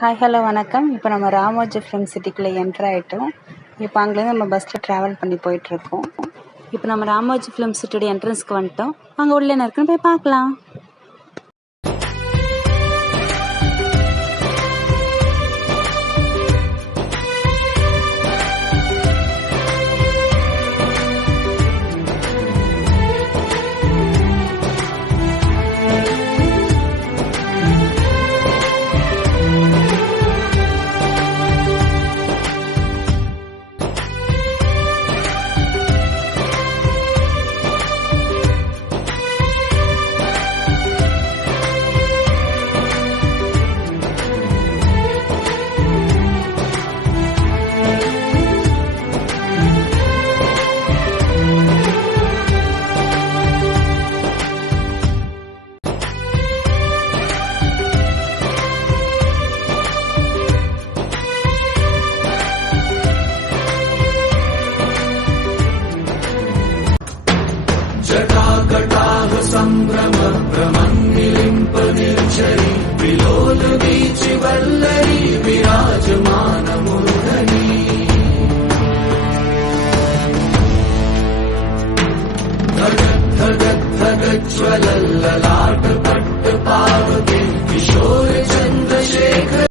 Hi hello வணக்கம். இப்போ நம்ம ராமோஜி ஃபிலிம் சிட்டிக்குள்ளே என்ட்ரு ஆகிட்டோம். இப்போ அங்கேருந்து நம்ம பஸ்ஸில் ட்ராவல் பண்ணி போயிட்டுருக்கோம். இப்போ நம்ம ராமோஜி ஃபிலிம் சிட்டியோட என்ட்ரன்ஸ்க்கு வந்துட்டோம். அங்கே உள்ளே என்ன இருக்குன்னு போய் பார்க்கலாம். जटाकटाह सम्भ्रम भ्रमन्मिलिम्प निर्झरि विलोलवीचि वल्लरी विराजमानमूर्धनि धगद्धगद्धगज्ज्वलल्ललाटपट्टपावके किशोर चन्द्रशेखर